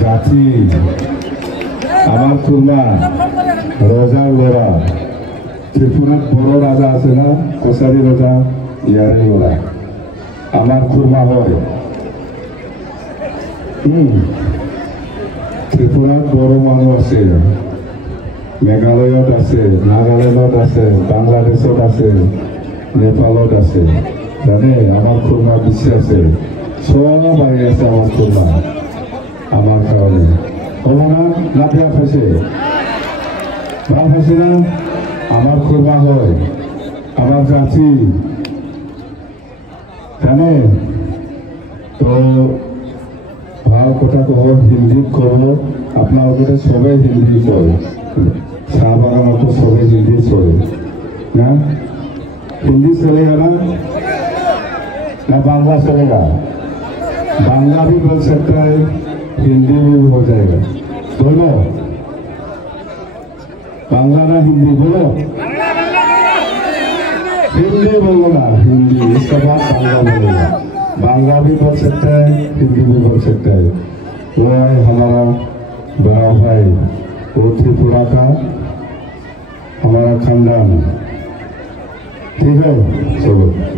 জাতি আমার খুরমা রোজার লোরা ত্রিপুরার বড় রাজা আছে না কসারি রাজা ইয়ারি ওরা আমার খুরমা হয় ত্রিপুরার বড় মানুষ আছে মেঘালয়ত আছে নাগাল্যান্ডত আছে বাংলাদেশত আছে নেপালত আছে জানে আমার খুরমা বেশি আছে সব বাড়ি আছে আমার খুরমা আমার কারণে হলো না না বেয়া খাইছে ভাল খাইছে না আমার খুরমা হয় আমার জাতি জানে তো ভাল কথা কব হিন্দিত কব আপনার সবাই হিন্দি কয় চাহ বাগানত সবাই হিন্দি চলে না हिंदी चलेगा ना बांग्ला चलेगा बांग्ला भी बोल सकता है हिंदी भी हो जाएगा दोनों बांग्ला ना हिंदी बोलो हिंदी बोलो ना हिंदी इसके बाद बांग्ला बोलेगा बांग्ला भी बोल सकता है हिंदी भी बोल सकता है वो है हमारा बड़ा भाई वो त्रिपुरा का हमारा खानदान ठीक है चलो